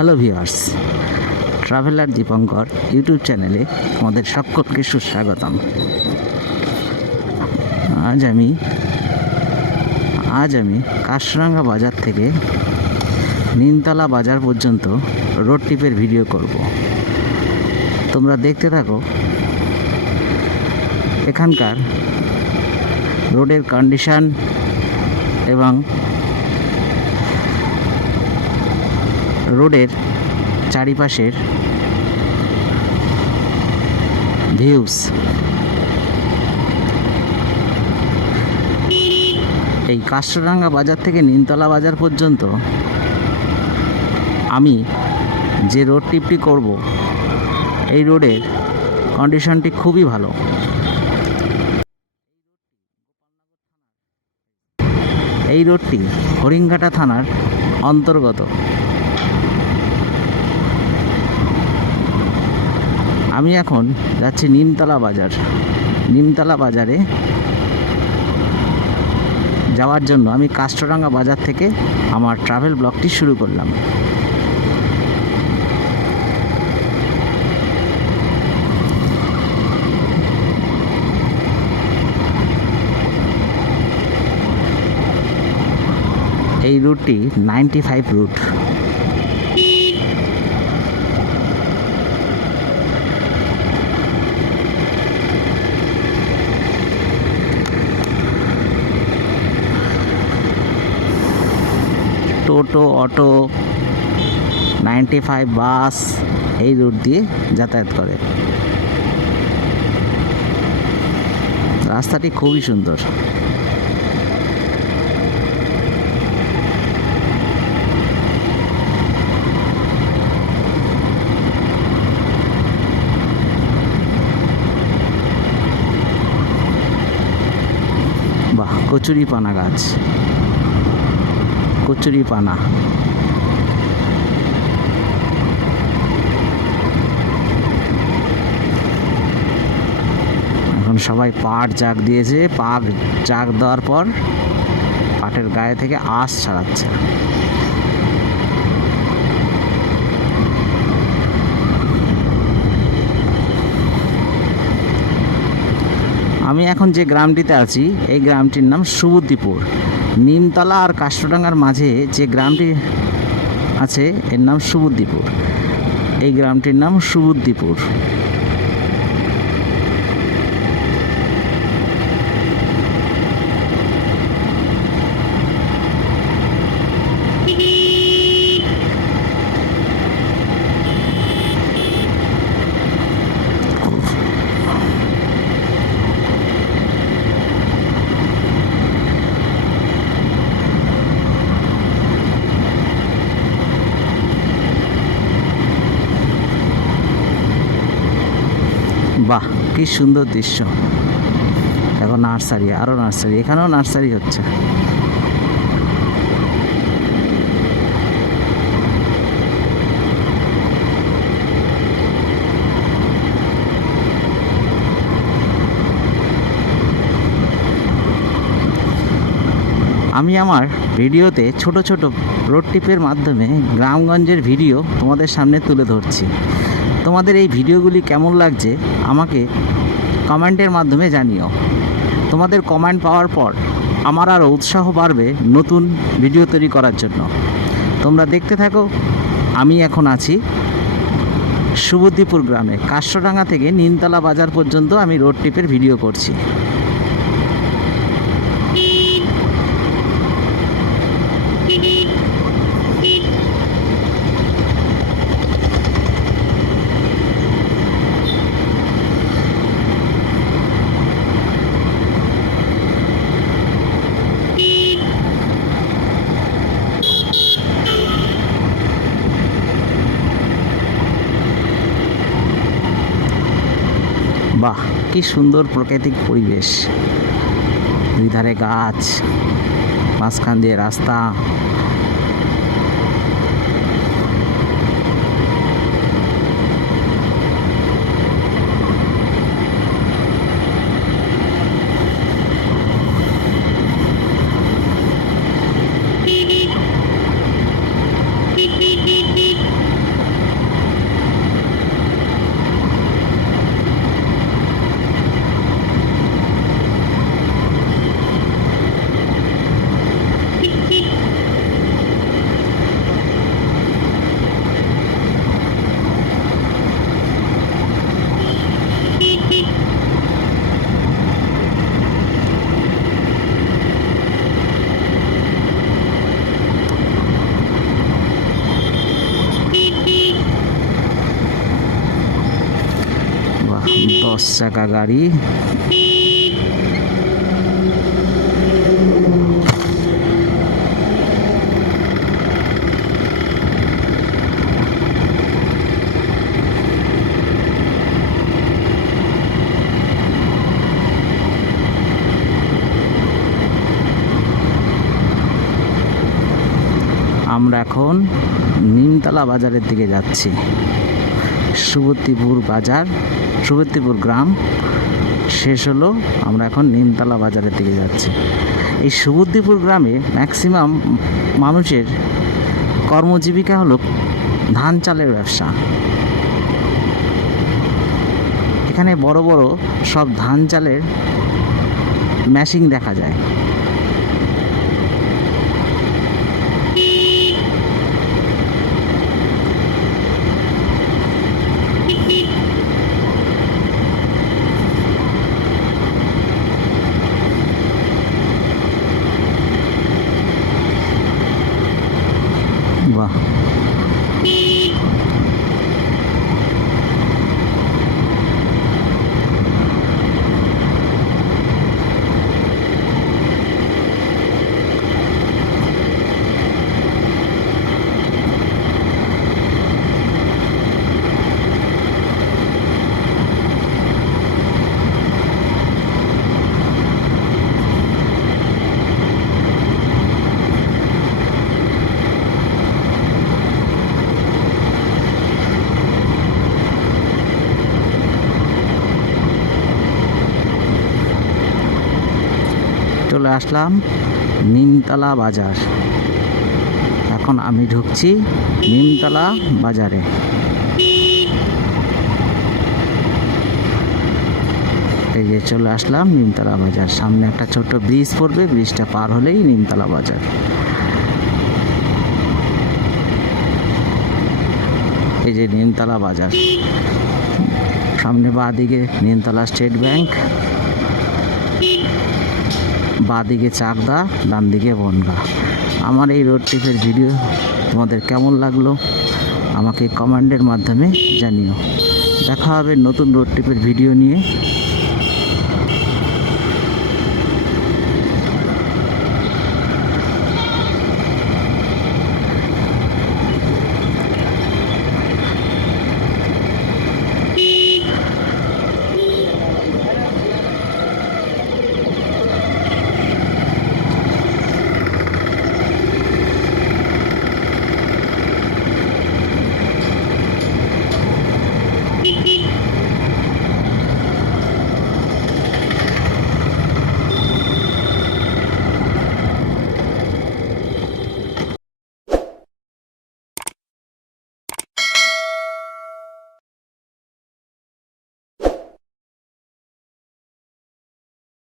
Hello viewers, traveller Dipankar YouTube চ্যানেলে তোমাদের সকলকে সুস্বাগতম। আজ আমি কাশরাঙ্গা বাজার থেকে নিমতলা বাজার পর্যন্ত রোড ট্রিপের ভিডিও করব। তোমরা দেখতে থাকো এখানকার রোডের কন্ডিশন এবং রোডের চারিপাশের ভিউস। এই কাশরাঙ্গা বাজার থেকে নিমতলা বাজার পর্যন্ত আমি যে রোড ট্রিপটি করব, এই রোডের কন্ডিশনটি খুবই ভালো। এই রোডটি হরিণঘাটা থানার অন্তর্গত। আমি এখন যাচ্ছি নিমতলা বাজার। নিমতলা বাজারে যাওয়ার জন্য আমি কাশরাঙ্গা বাজার থেকে আমার ট্রাভেল ব্লগটি শুরু করলাম। এই রুটটি 95 রুট। টোটো, অটো, 95 বাস এই রুট দিয়ে যাতায়াত করে। রাস্তাটি খুবই সুন্দর। বাহ, কচুরিপানা গাছ, কচুরিপানা। এখন সবাই পাট জাগ দিয়েছে। পাট জাগ দেওয়ার পর পাটের গায়ে থেকে আঁশ ছাড়াচ্ছে। আমি এখন যে গ্রামটিতে আছি, এই গ্রামটির নাম সুবুদ্দিপুর। নিমতলা আর কাশরাঙ্গার মাঝে যে গ্রামটি আছে এর নাম সুবুদ্দিপুর। এই গ্রামটির নাম সুবুদ্দিপুর। বাহ, কি সুন্দর দৃশ্য। দেখো নার্সারি, আরও নার্সারি, এখানেও নার্সারি হচ্ছে। আমি আমার ভিডিওতে ছোট ছোট রোড ট্রিপের মাধ্যমে গ্রামগঞ্জের ভিডিও তোমাদের সামনে তুলে ধরছি। তোমাদের এই ভিডিওগুলি কেমন লাগছে আমাকে কমেন্টের মাধ্যমে জানিও। তোমাদের কমেন্ট পাওয়ার পর আমার আরও উৎসাহ বাড়বে নতুন ভিডিও তৈরি করার জন্য। তোমরা দেখতে থাকো। আমি এখন আছি সুবুদ্দিপুর গ্রামে। কাশরাঙ্গা থেকে নিমতলা বাজার পর্যন্ত আমি রোড ট্রিপের ভিডিও করছি। বাহ, কি সুন্দর প্রাকৃতিক পরিবেশ। দুই ধারে গাছ, মাঝখান দিয়ে রাস্তা। 10 চাকা গাড়ি। আমরা এখন নিমতলা বাজারের দিকে যাচ্ছি। সুবর্তীপুর বাজার, সুবর্তীপুর গ্রাম শেষ হলো, আমরা এখন নিমতলা বাজারের দিকে যাচ্ছি। এই সুবর্তীপুর গ্রামে ম্যাক্সিমাম মানুষের কর্মজীবিকা হলো ধান চালের ব্যবসা। এখানে বড় বড় সব ধান চালের মেশিন দেখা যায়। বাহ, চলে আসলাম নিমতলা বাজার। এখন আমি ঢুকছি নিমতলা বাজারে। এই যে চলে আসলাম নিমতলা বাজার। সামনে একটা ছোট ব্রিজ পড়বে, ব্রিজটা পার হলেই নিমতলা বাজার। এই যে নিমতলা বাজার, সামনে বাঁ দিকে নিমতলা স্টেট ব্যাংক, বাঁ দিকে চাকদা, ডান দিকে বনগাঁ। আমার এই রোড ট্রিপের ভিডিও তোমাদের কেমন লাগলো আমাকে কমেন্টের মাধ্যমে জানিও। দেখা হবে নতুন রোড ট্রিপের ভিডিও নিয়ে।